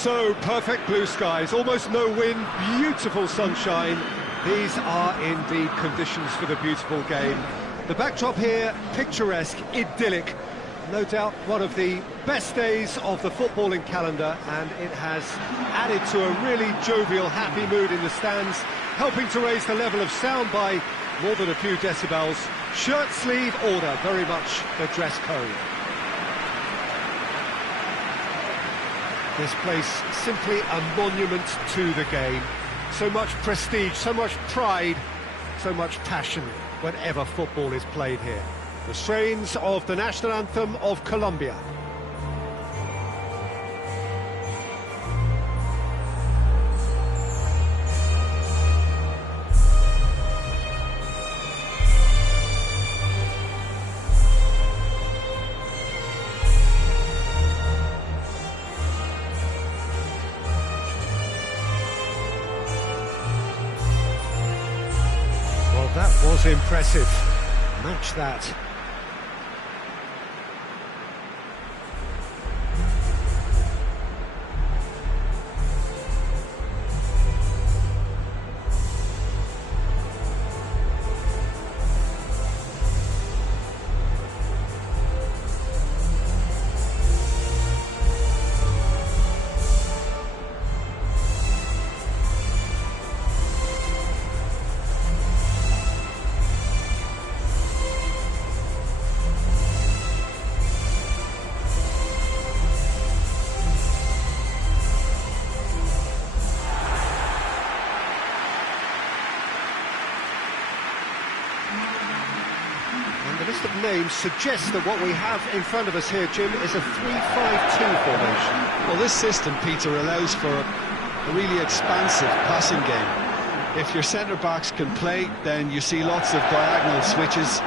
So, perfect blue skies, almost no wind, beautiful sunshine. These are indeed conditions for the beautiful game. The backdrop here, picturesque, idyllic. No doubt one of the best days of the footballing calendar, and it has added to a really jovial, happy mood in the stands, helping to raise the level of sound by more than a few decibels. Shirt sleeve order, very much the dress code. This place simply a monument to the game. So much prestige, so much pride, so much passion whenever football is played here. The strains of the national anthem of Colombia. That was impressive. Match that. The list of names suggests that what we have in front of us here, Jim, is a 3-5-2 formation. Well, this system, Peter, allows for a really expansive passing game. If your centre-backs can play, then you see lots of diagonal switches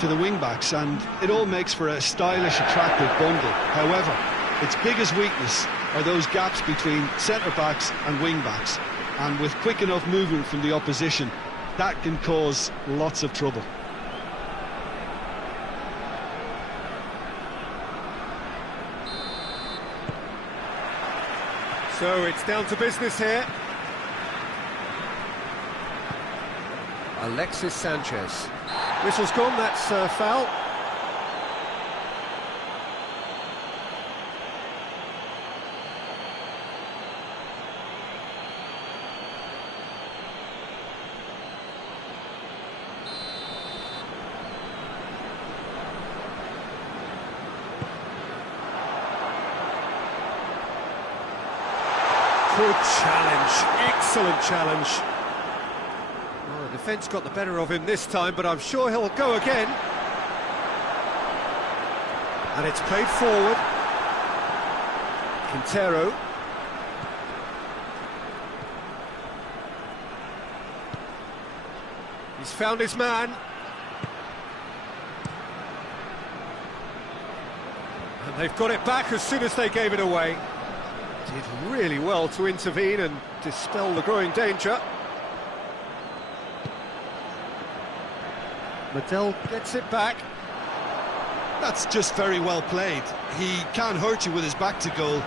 to the wing-backs, and it all makes for a stylish, attractive bundle. However, its biggest weakness are those gaps between centre-backs and wing-backs, and with quick enough movement from the opposition, that can cause lots of trouble. So it's down to business here. Alexis Sanchez. Whistle's gone, that's foul. Good challenge, excellent challenge. Well, the defence got the better of him this time, but I'm sure he'll go again. And it's played forward. Quintero. He's found his man. And they've got it back as soon as they gave it away. Did really well to intervene and dispel the growing danger. Medel gets it back. That's just very well played. He can't hurt you with his back to goal,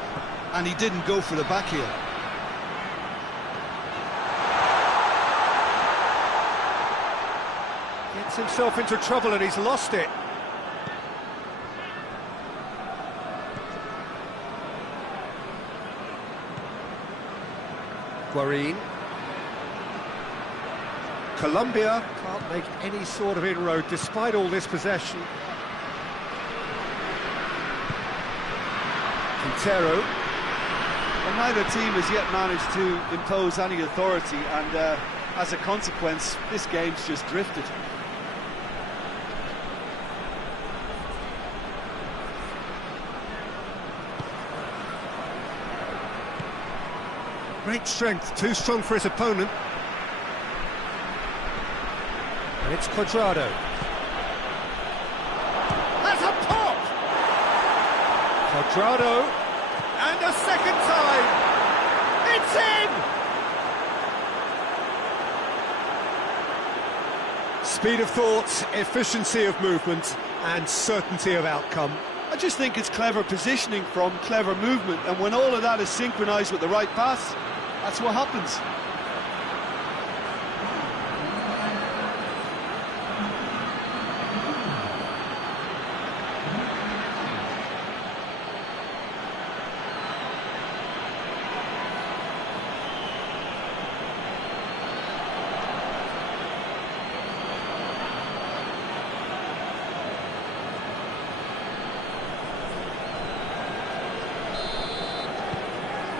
and he didn't go for the back heel. Gets himself into trouble and he's lost it. Guarín. Colombia can't make any sort of inroad despite all this possession. Quintero. Well, neither team has yet managed to impose any authority, and as a consequence, this game's just drifted. Great strength, too strong for his opponent. And it's Cuadrado. That's a pop! Cuadrado, and a second time! It's in! Speed of thought, efficiency of movement, and certainty of outcome. I just think it's clever positioning from clever movement, and when all of that is synchronised with the right pass, that's what happens.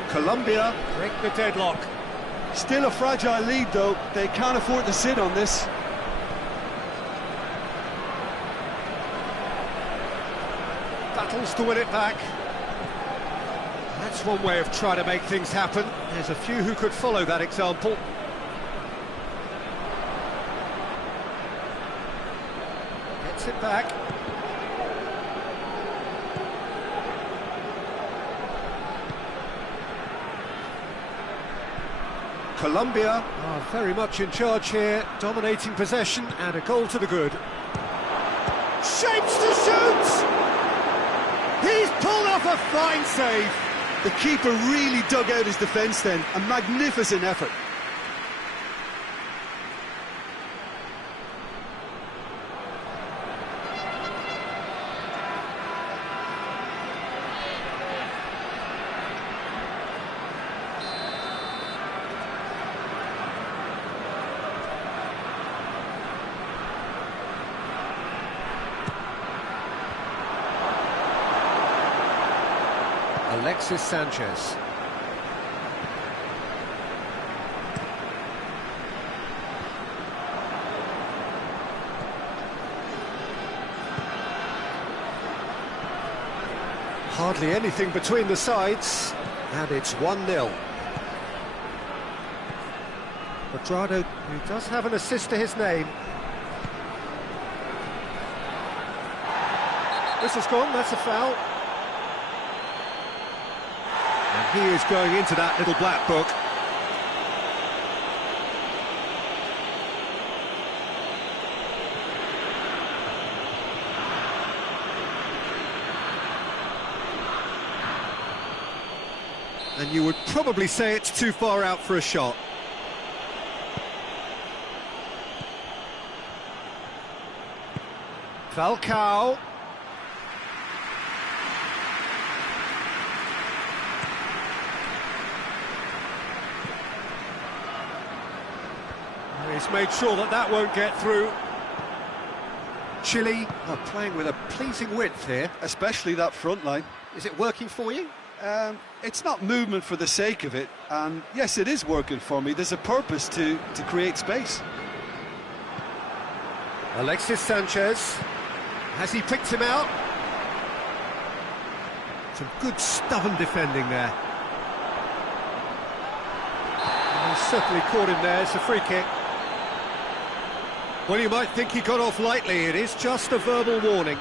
Colombia break the deadlock. Still a fragile lead, though. They can't afford to sit on this. Battles to win it back. That's one way of trying to make things happen. There's a few who could follow that example. Gets it back. Colombia are very much in charge here, dominating possession and a goal to the good. Shapes to shoot! He's pulled off a fine save. The keeper really dug out his defence then, a magnificent effort. Alexis Sanchez. Hardly anything between the sides, and it's 1-0. Quadrado, who does have an assist to his name. Whistle's gone, that's a foul. And he is going into that little black book. And you would probably say it's too far out for a shot. Falcao. He's made sure that that won't get through. Chile are playing with a pleasing width here. Especially that front line. Is it working for you? It's not movement for the sake of it, and yes, it is working for me. There's a purpose to create space. Alexis Sanchez. Has he picked him out? Some good stubborn defending there. And he's certainly caught him there. It's a free kick. Well, you might think he got off lightly. It is just a verbal warning.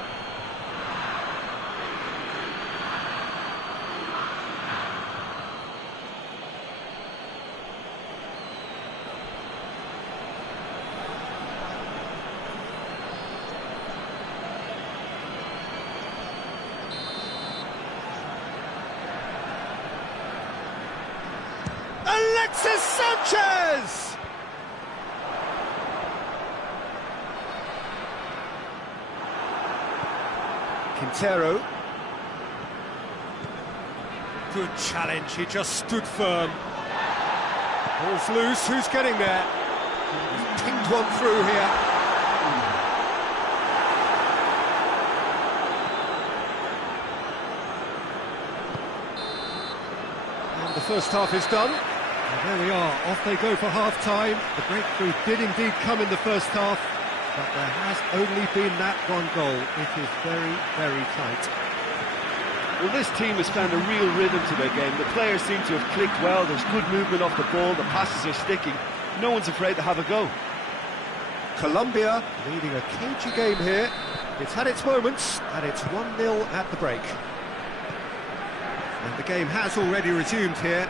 Alexis Sanchez! Quintero. Good challenge, he just stood firm. Ball's loose, who's getting there? He's pinged one through here. And the first half is done. And there we are, off they go for half-time. The breakthrough did indeed come in the first half, but there has only been that one goal. It is very, very tight. Well, this team has found a real rhythm to their game. The players seem to have clicked well. There's good movement off the ball. The passes are sticking. No one's afraid to have a go. Colombia leading a cagey game here. It's had its moments, and it's 1-0 at the break. And the game has already resumed here.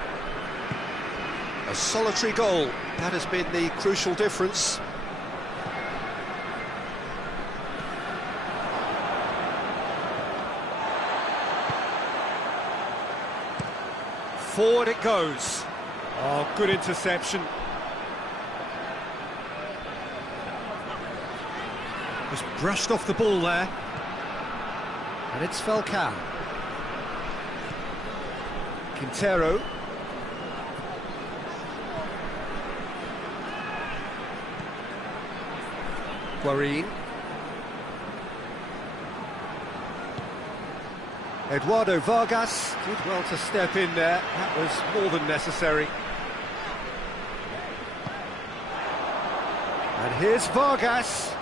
A solitary goal, that has been the crucial difference. Forward it goes. Oh, good interception. Just brushed off the ball there. And it's Falcao. Quintero. Guarín. Eduardo Vargas did well to step in there. That was more than necessary. And here's Vargas.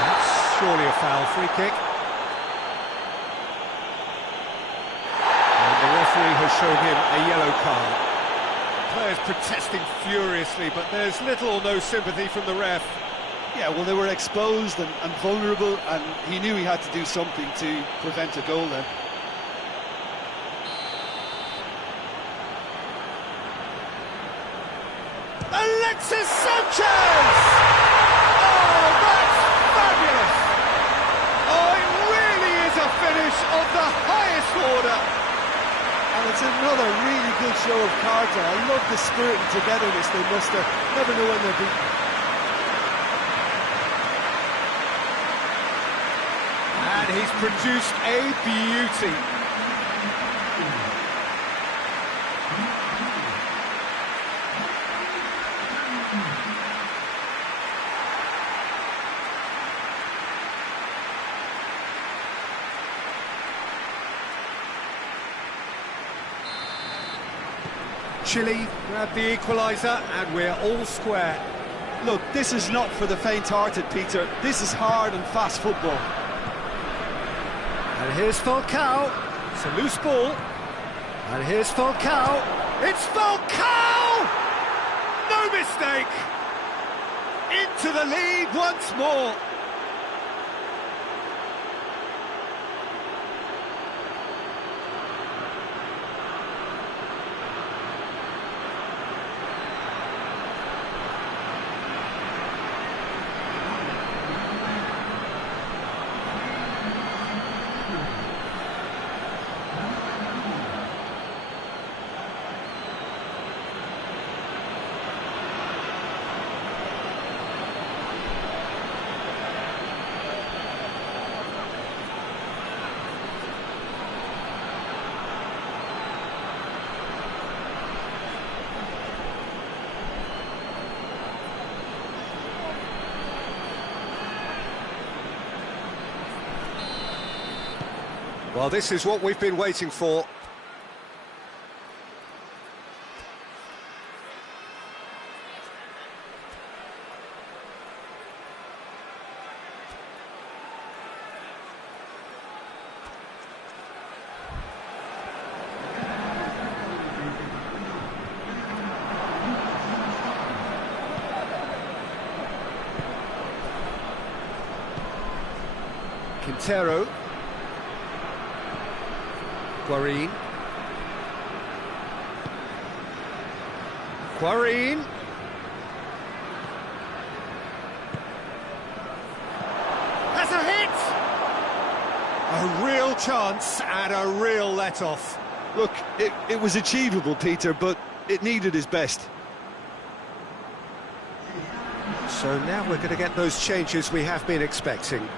That's surely a foul, free kick. And the referee has shown him a yellow card. Players protesting furiously, but there's little or no sympathy from the ref. Yeah, well, they were exposed and vulnerable, and he knew he had to do something to prevent a goal then. Alexis Sanchez! Oh, that's fabulous! Oh, it really is a finish of the highest order. And it's another really good show of character. I love the spirit and togetherness they muster. Never know when they're beaten. And he's produced a beauty. Chile grabbed the equaliser and we're all square. Look, this is not for the faint-hearted, Peter. This is hard and fast football. And here's Falcao. It's a loose ball. And here's Falcao. It's Falcao! No mistake! Into the lead once more. Well, this is what we've been waiting for. Quintero. Guarín. Guarín. That's a hit! A real chance and a real let-off. Look, it was achievable, Peter, but it needed his best. So now we're going to get those changes we have been expecting.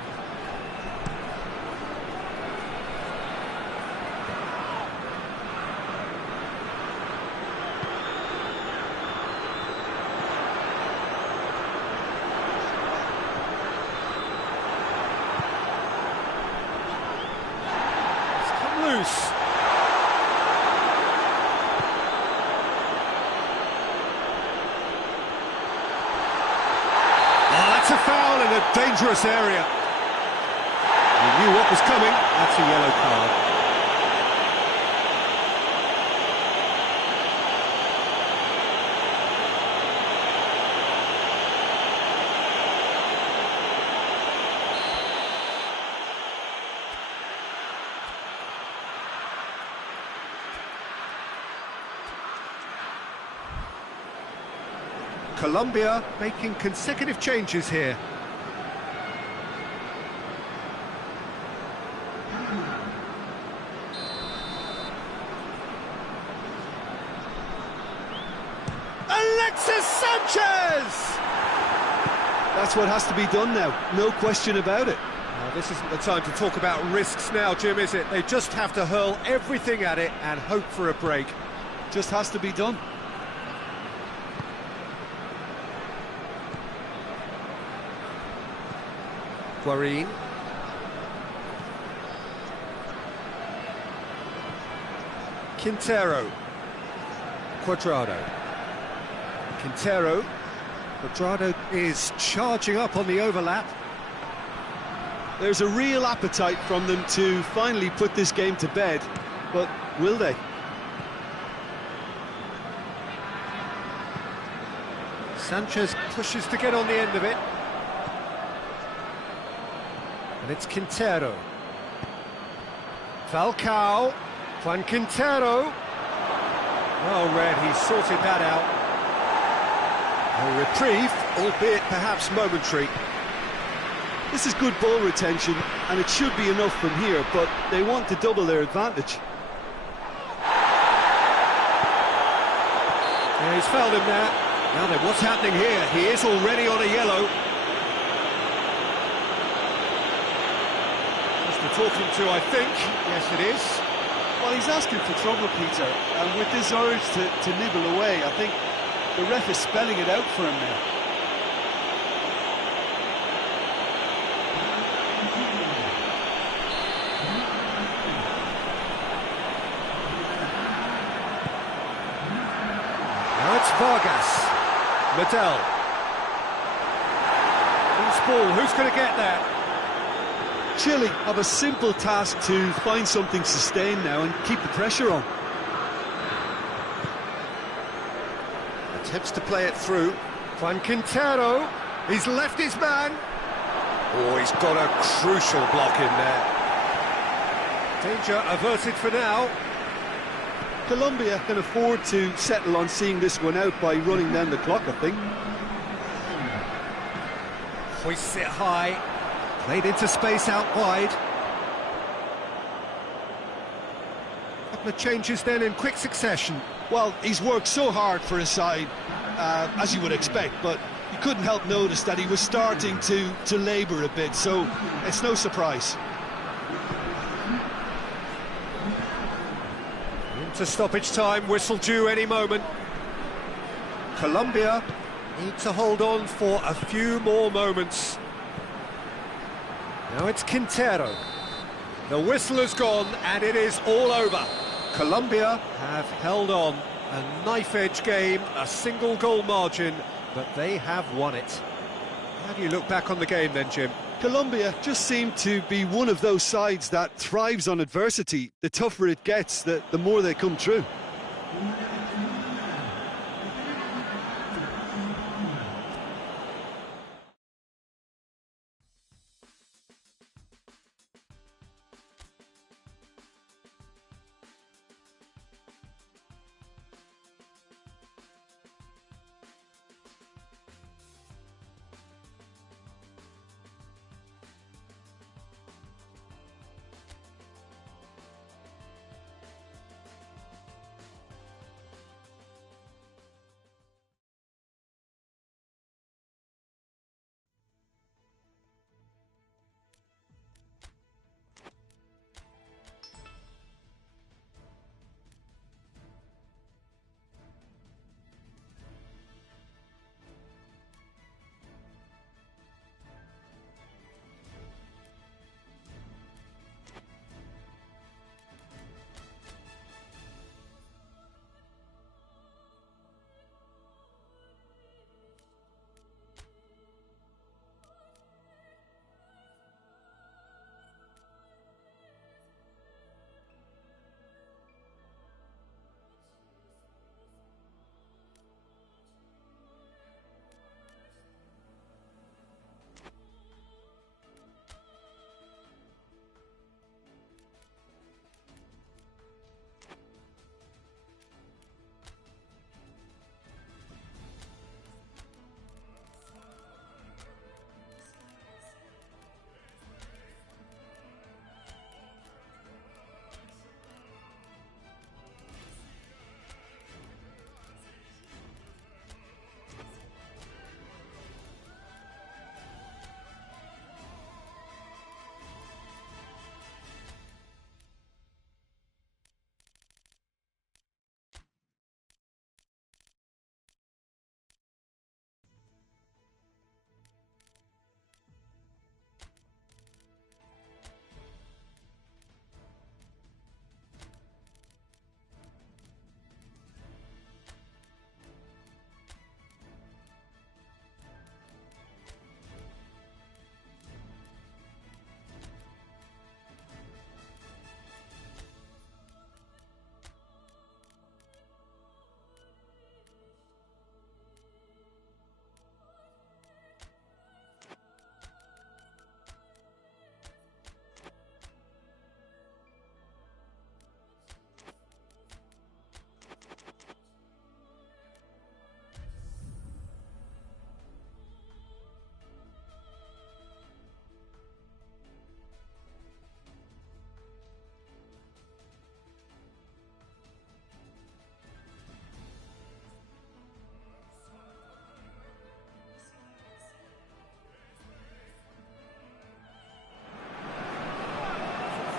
Loose. Oh, that's a foul in a dangerous area. He knew what was coming. That's a yellow card. Colombia making consecutive changes here. Alexis Sanchez! That's what has to be done now, no question about it. Now, this isn't the time to talk about risks now, Jim, is it? They just have to hurl everything at it and hope for a break. Just has to be done. Guarín. Quintero. Cuadrado. Quintero. Cuadrado is charging up on the overlap. There's a real appetite from them to finally put this game to bed, but will they? Sanchez pushes to get on the end of it. And it's Quintero. Falcao. Juan Quintero. Well read, he sorted that out. A reprieve, albeit perhaps momentary. This is good ball retention, and it should be enough from here, but they want to double their advantage. Yeah, he's fouled him there. Now then, what's happening here? He is already on a yellow. Just the talking to, I think. Yes, it is. Well, he's asking for trouble, Peter, and with this urge to nibble away, I think the ref is spelling it out for him now. Now it's Vargas. Medel. Loose ball, who's going to get there? Chile have a simple task to find something sustained now and keep the pressure on. Attempts to play it through. Juan Quintero. He's left his man. Oh, he's got a crucial block in there. Danger averted for now. Colombia can afford to settle on seeing this one out by running down the clock, I think. Hoists it high. Played into space out wide. Couple of changes then in quick succession. Well, he's worked so hard for his side, as you would expect, but you couldn't help notice that he was starting to labour a bit, so it's no surprise. Into stoppage time, whistle due any moment. Colombia need to hold on for a few more moments. Now it's Quintero. The whistle has gone and it is all over. Colombia have held on. A knife-edge game, a single goal margin, but they have won it. How do you look back on the game then, Jim? Colombia just seem to be one of those sides that thrives on adversity. The tougher it gets, the more they come through.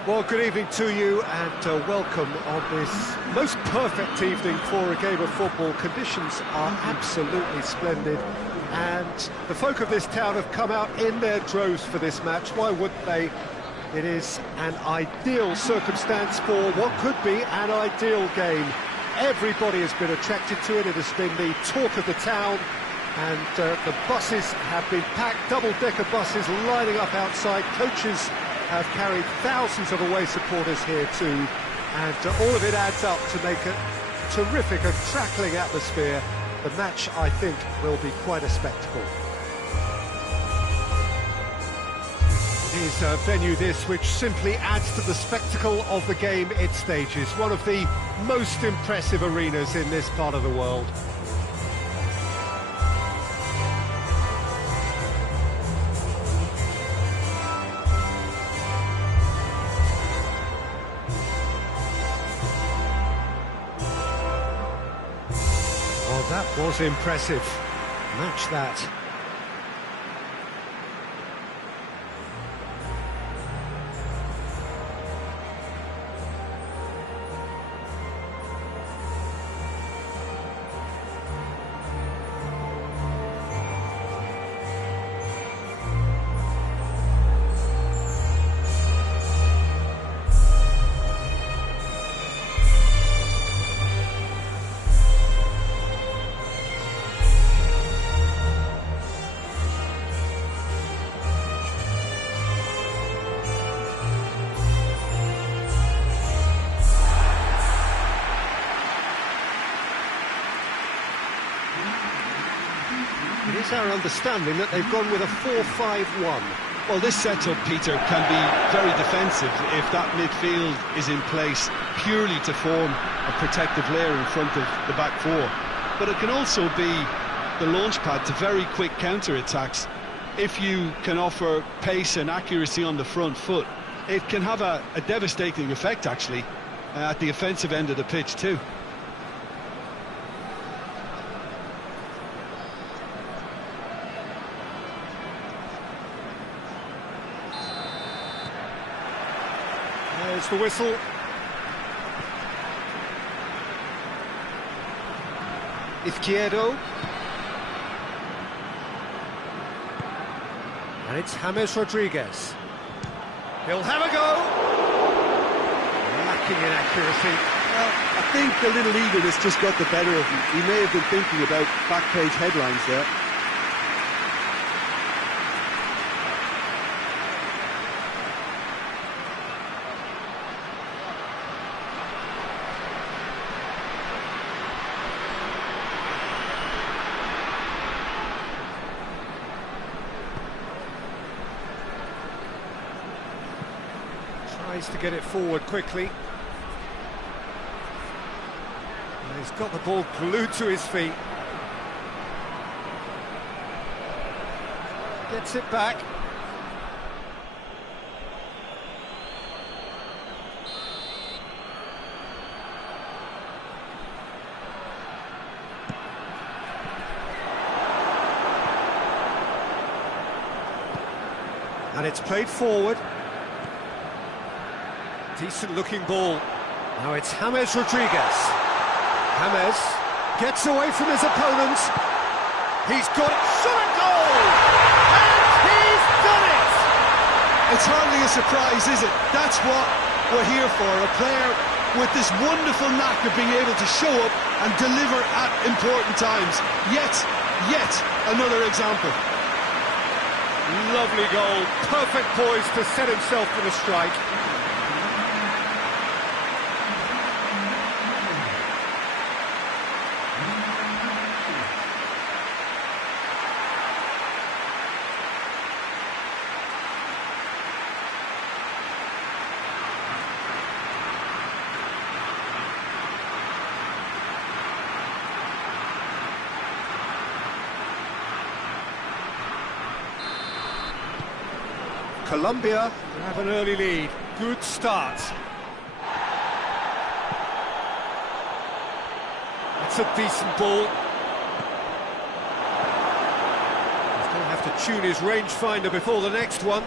Well, good evening to you and welcome on this most perfect evening for a game of football. Conditions are absolutely splendid and the folk of this town have come out in their droves for this match. Why wouldn't they? It is an ideal circumstance for what could be an ideal game. Everybody has been attracted to it. It has been the talk of the town, and the buses have been packed, double-decker buses lining up outside. Coaches have carried thousands of away supporters here too, and all of it adds up to make a terrific, a crackling atmosphere. The match, I think, will be quite a spectacle. It is a venue this which simply adds to the spectacle of the game it stages. One of the most impressive arenas in this part of the world. Well, that was impressive. Match that. It is our understanding that they've gone with a 4-5-1. Well, this setup, Peter, can be very defensive if that midfield is in place purely to form a protective layer in front of the back four. But it can also be the launch pad to very quick counter-attacks. If you can offer pace and accuracy on the front foot, it can have a devastating effect, actually, at the offensive end of the pitch too. There's the whistle. Izquierdo. And it's James Rodriguez. He'll have a go. Lacking in accuracy. Well, I think a little eagerness just got the better of him. He may have been thinking about back page headlines there. Tries to get it forward quickly. And he's got the ball glued to his feet. Gets it back. And it's played forward. Decent looking ball. Now it's James Rodriguez. James gets away from his opponent. He's got it, shot at goal! And he's done it! It's hardly a surprise, is it? That's what we're here for. A player with this wonderful knack of being able to show up and deliver at important times. Yet another example. Lovely goal. Perfect poise to set himself for the strike. Colombia have an early lead. Good start. It's a decent ball. He's going to have to tune his rangefinder before the next one.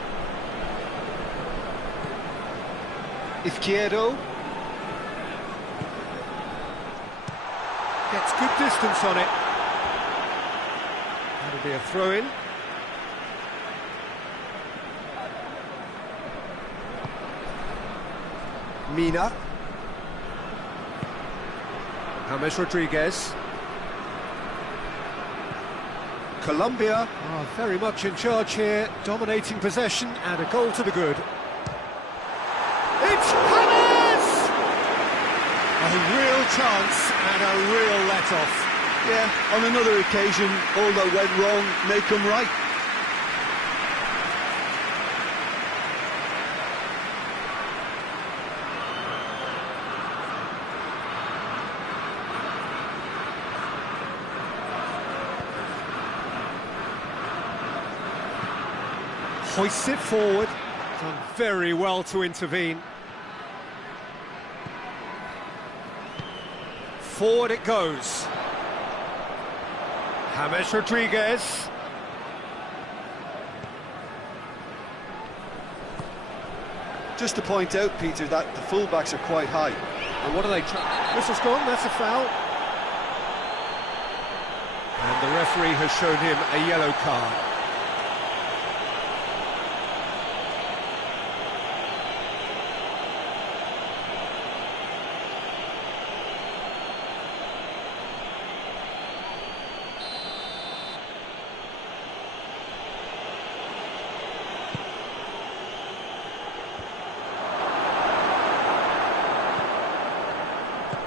Izquierdo. Gets good distance on it. That'll be a throw-in. Mina. James Rodriguez. Colombia are very much in charge here, dominating possession and a goal to the good. It's James! A real chance and a real let-off. Yeah, on another occasion, all that went wrong may come right. Hoists it forward, done very well to intervene. Forward it goes. James Rodriguez. Just to point out, Peter, that the fullbacks are quite high. And what are they trying? Whistle's gone, that's a foul. And the referee has shown him a yellow card.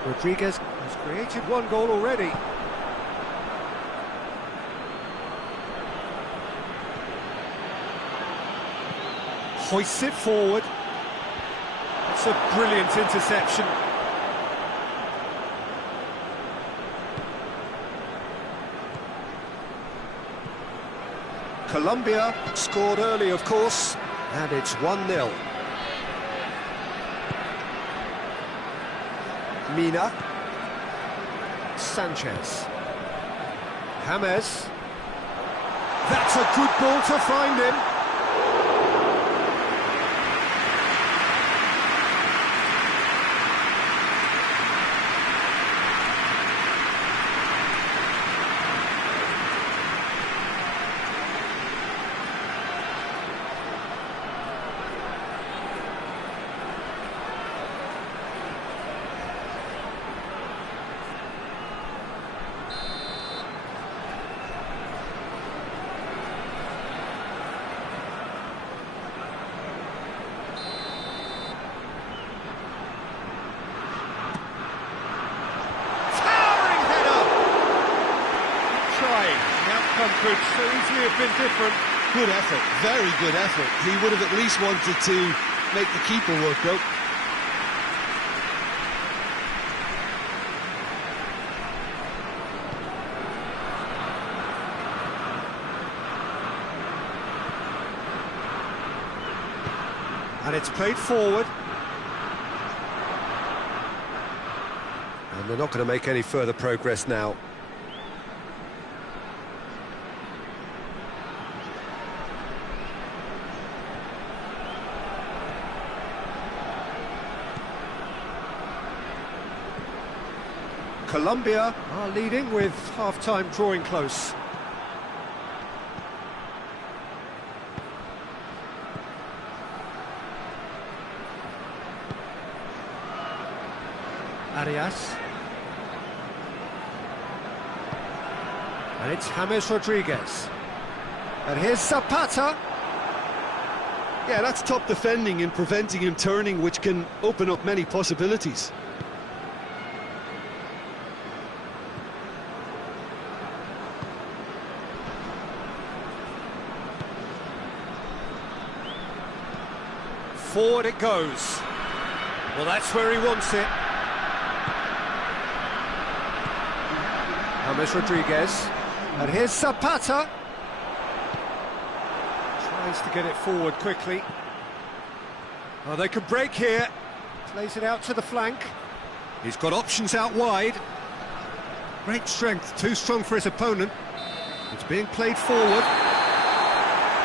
Rodriguez has created one goal already. Hoists it forward. It's a brilliant interception. Colombia scored early, of course, and it's 1-0. Mina. Sanchez. James. That's a good ball to find him. Could so easily have been different. Good effort, very good effort. He would have at least wanted to make the keeper work out. And it's played forward. And they're not going to make any further progress now. Colombia are leading with half-time drawing close. Arias. And it's James Rodriguez. And here's Zapata. Yeah, that's top defending and preventing him turning, which can open up many possibilities. Forward it goes. Well, that's where he wants it. James Rodriguez. And here's Zapata. Tries to get it forward quickly. Oh, they could break here. Plays it out to the flank. He's got options out wide. Great strength, too strong for his opponent. It's being played forward.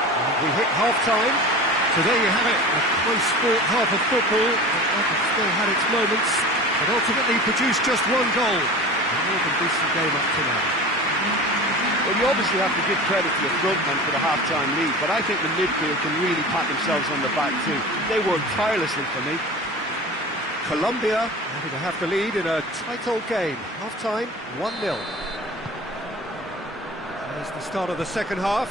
And we hit half-time. So there you have it, a close-fought half of football that still had its moments, but ultimately produced just one goal. A more than decent game up to now. Well, you obviously have to give credit to the frontmen for the half-time lead, but I think the midfield can really pat themselves on the back too. They worked tirelessly for me. Colombia having to have the lead in a tight old game. Half-time, 1-0. There's the start of the second half.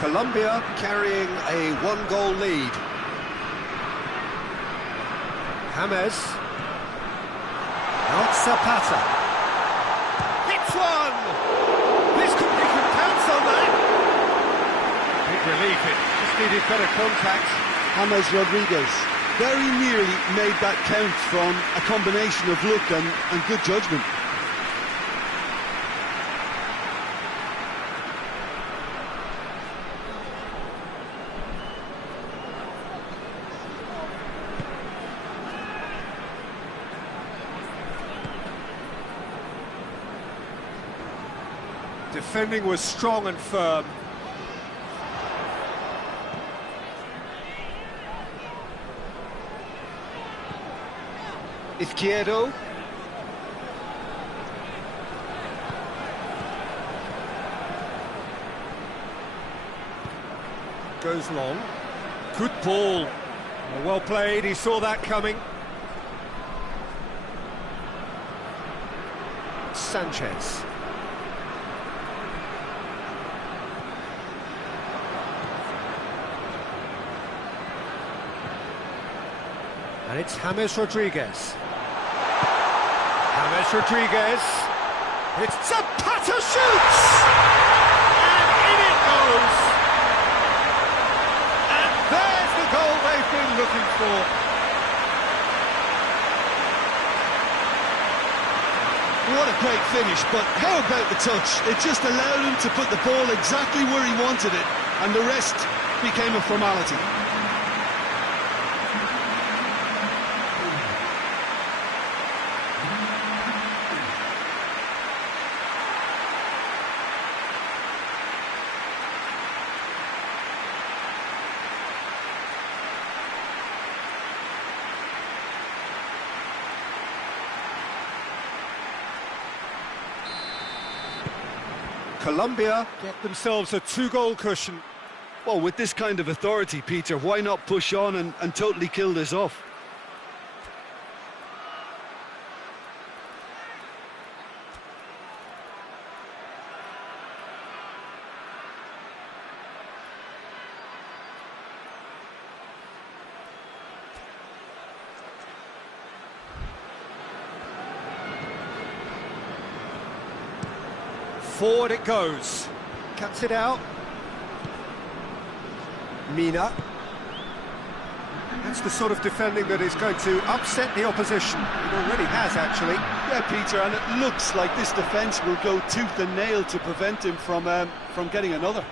Colombia carrying a one-goal lead. James. Now it's Zapata. Hits one! This could be can pounce on that. Big relief, it just needed better contact. James Rodriguez very nearly made that count from a combination of luck and good judgment. Defending was strong and firm. Izquierdo. Goes long. Good ball. Well played, he saw that coming. Sanchez. And it's James Rodriguez. James Rodriguez. It's Zapata shoots! And in it goes! And there's the goal they've been looking for. What a great finish, but how about the touch? It just allowed him to put the ball exactly where he wanted it, and the rest became a formality. Colombia get themselves a two-goal cushion. Well, with this kind of authority, Peter, why not push on and totally kill this off? Forward it goes. Cuts it out. Mina. That's the sort of defending that is going to upset the opposition. It already has, actually. Yeah, Peter, and it looks like this defence will go tooth and nail to prevent him from getting another.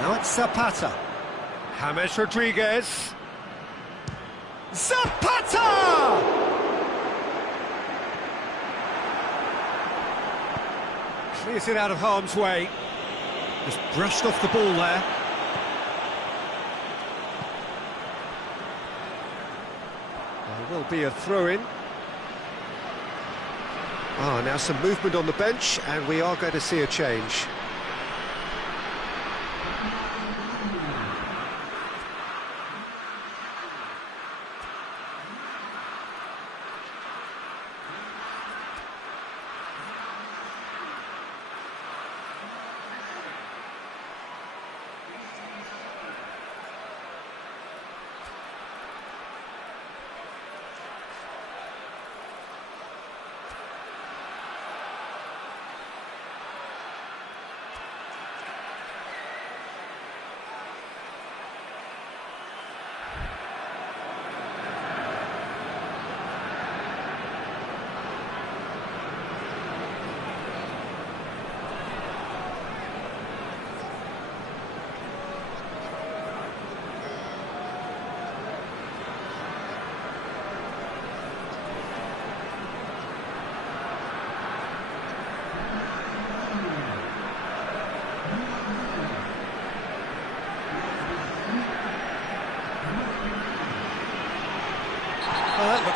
Now it's Zapata. James Rodriguez. Zapata! Clears it out of harm's way. Just brushed off the ball there. There will be a throw-in. Now some movement on the bench, and we are going to see a change.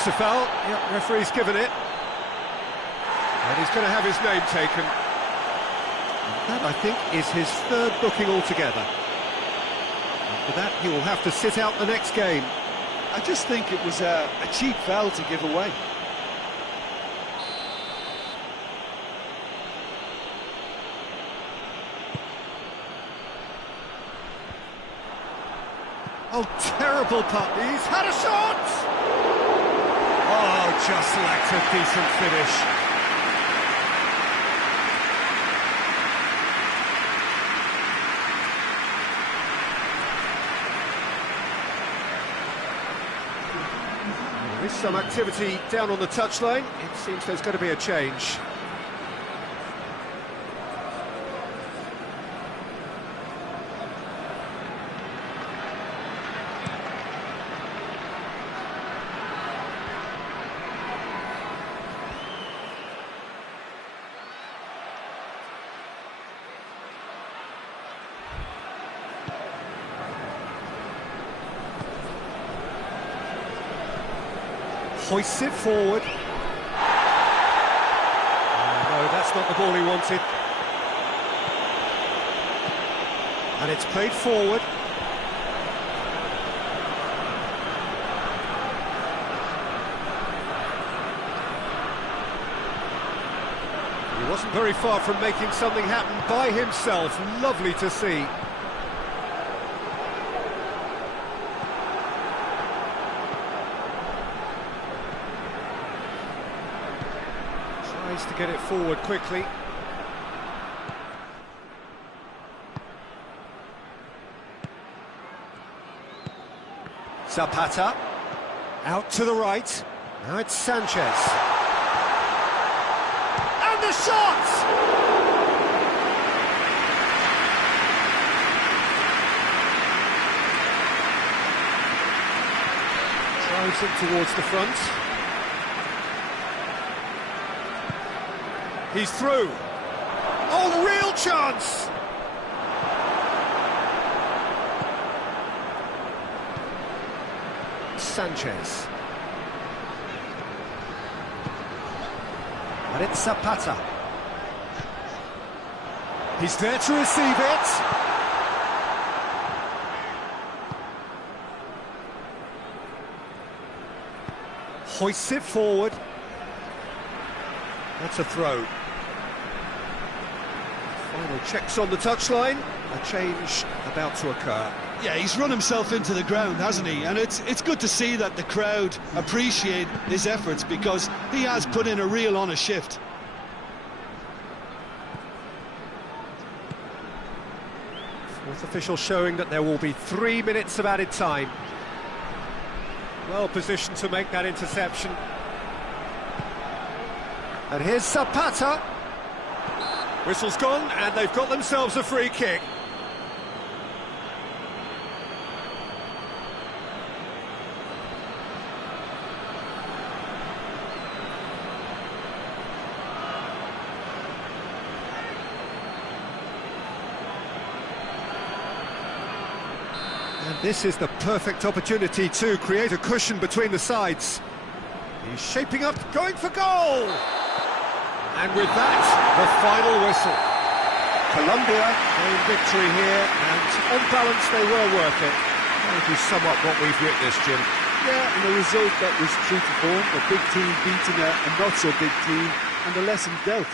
That's a foul. Yep, referee's given it. And he's going to have his name taken. And that, I think, is his third booking altogether. After that, he will have to sit out the next game. I just think it was a cheap foul to give away. Oh, terrible putt. He's had a shot! Oh, just lacked a decent finish. There is some activity down on the touchline. It seems there's going to be a change. Hoists it forward. No, that's not the ball he wanted. And it's played forward. He wasn't very far from making something happen by himself. Lovely to see. Tries to get it forward quickly. Zapata, out to the right. Now it's Sanchez. And the shot! Drives it towards the front. He's through. Oh, real chance! Sanchez. And it's Zapata. He's there to receive it. Hoists it forward. That's a throw. Final checks on the touchline. A change about to occur. Yeah, he's run himself into the ground, hasn't he? And it's good to see that the crowd appreciate his efforts, because he has put in a real honest shift. Fourth official showing that there will be 3 minutes of added time. Well positioned to make that interception. And here's Zapata. Whistle's gone, and they've got themselves a free kick. And this is the perfect opportunity to create a cushion between the sides. He's shaping up, going for goal! And with that, the final whistle. Colombia gained victory here, and on balance they were worth it. That would be somewhat what we've witnessed, Jim. Yeah, and a result that was true to form, a big team beating a not-so-big team, and the lesson dealt.